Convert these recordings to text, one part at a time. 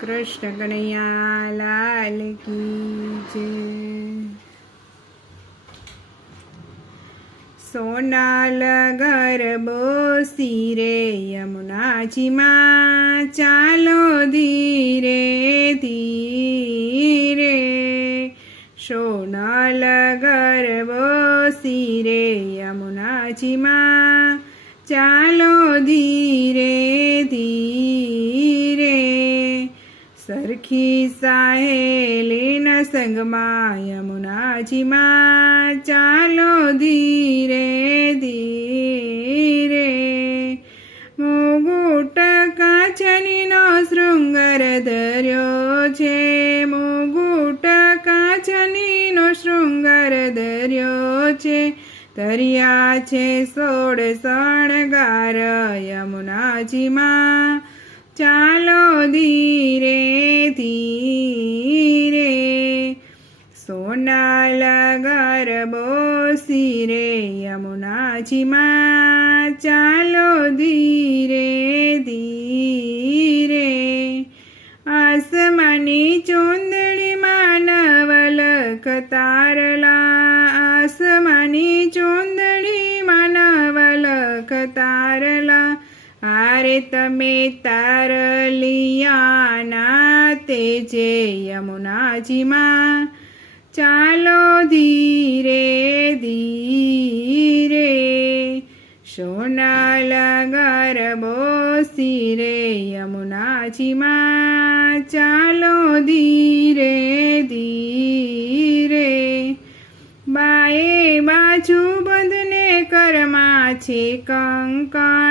કૃષ્ણ કનૈયા લાલ કી જય. સોનાલ ગરબો સીરે યમુનાજીમાં ચાલો ધીરે ધીરે. સોનાલ ગરબો રે, યમુનાજીમાં ચાલો ધીરે ધીરે. સરખી સાહેલીના સંગમાં યમુનાજીમાં ચાલો ધીરે ધીરે. મોગુટ કાચનીનો શૃંગાર ધર્યો છે. મોગુટ કાચનીનો શૃંગાર ધર્યો છે. દરિયા છે સોળ શણગાર યમુનાજીમાં ચાલો ધીરે ધીરે. સોનાલ ગરબો સિરે યમુનાજીમાં. ચાલો ધીરે ધીરે. આસમાની ચોંદડીમાં આરે તમે તારલિયાના તેજે યમુનાજીમાં. ચાલો ધીરે ધીરે સોનાલા ગરબો સિરે યમુનાજીમાં. ચાલો ધીરે ધીરે, બાએ બાજુ બંધને કરમાં છે કંકણ.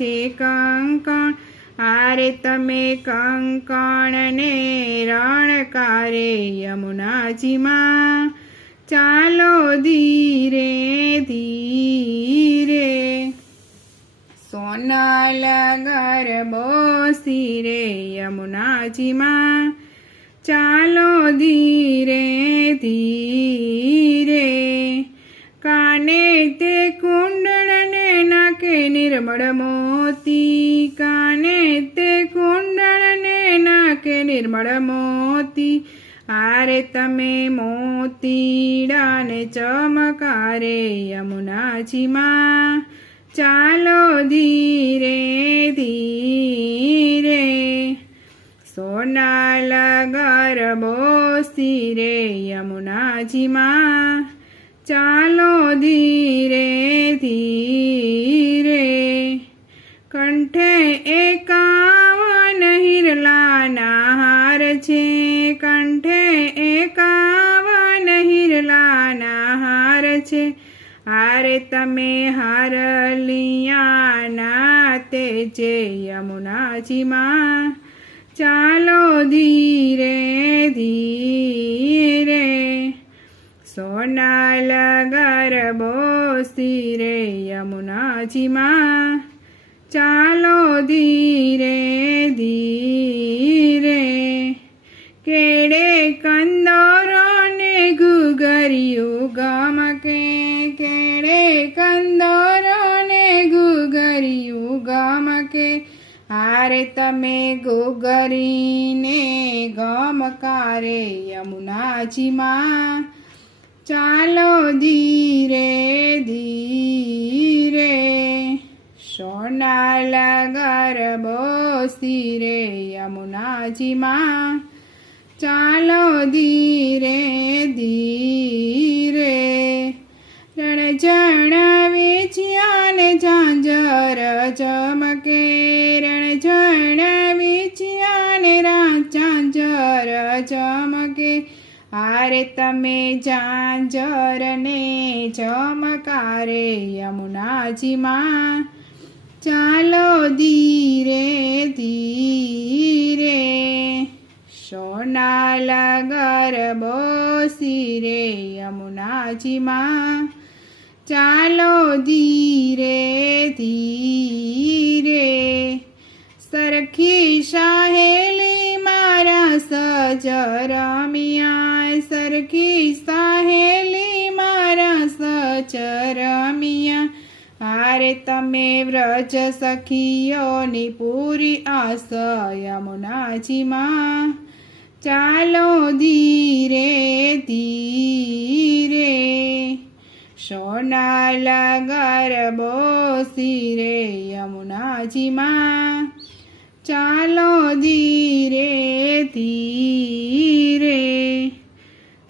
છે કંકણ, આરે તમે કંકણને રણકારે યમુનાજીમાં. ચાલો ધીરે ધીરે. સોનાલ ગરબો રે યમુનાજીમાં. ચાલો ધીરે ધીરે નાકે નિર્મળ મોતી? આરે તમે મોતીડાને ચમકારે યમુનાજીમાં. ચાલો ધીરે ધીરે સોનાલ ગરબો રે યમુનાજીમાં. ચાલો ધીરે ધીરે હારે તમે હાર લિયાના તેજે યમુનાજીમાં. ચાલો ધીરે ધીરે સોનાલ ગરબો સિરે યમુનાજીમાં. ચાલો ધીરે ધીરે કેડે કંદોરો ને ઘુગરિયું ગમકે હારે તમે ગોગરીને ગમકારે યમુનાજીમાં. ચાલો ધીરે ધીરે સોનાલ ગરબો સ્થિરે યમુનાજીમાં. ચાલો ધીરે ધીરે હારે તમે જાંજરને ચમકારે યમુનાજીમાં. ચાલો ધીરે ધીરે સોનાલા ગરબો સિરે યમુનાજીમાં. ચાલો ધીરે ધીરે સરખી સાહેલી મારા સજરમિયા હારે તમે વ્રજ સખીઓની પૂરી આસ યમુનાજીમાં ચાલો ધીરે ધીરે સોનાલ ગરબો સિરે યમુનાજીમાં. ચાલો ધીરે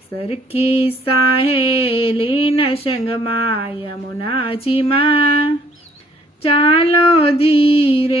સરખી સાહેલીના સંગમાં યમુનાજીમાં ચાલો ધીરે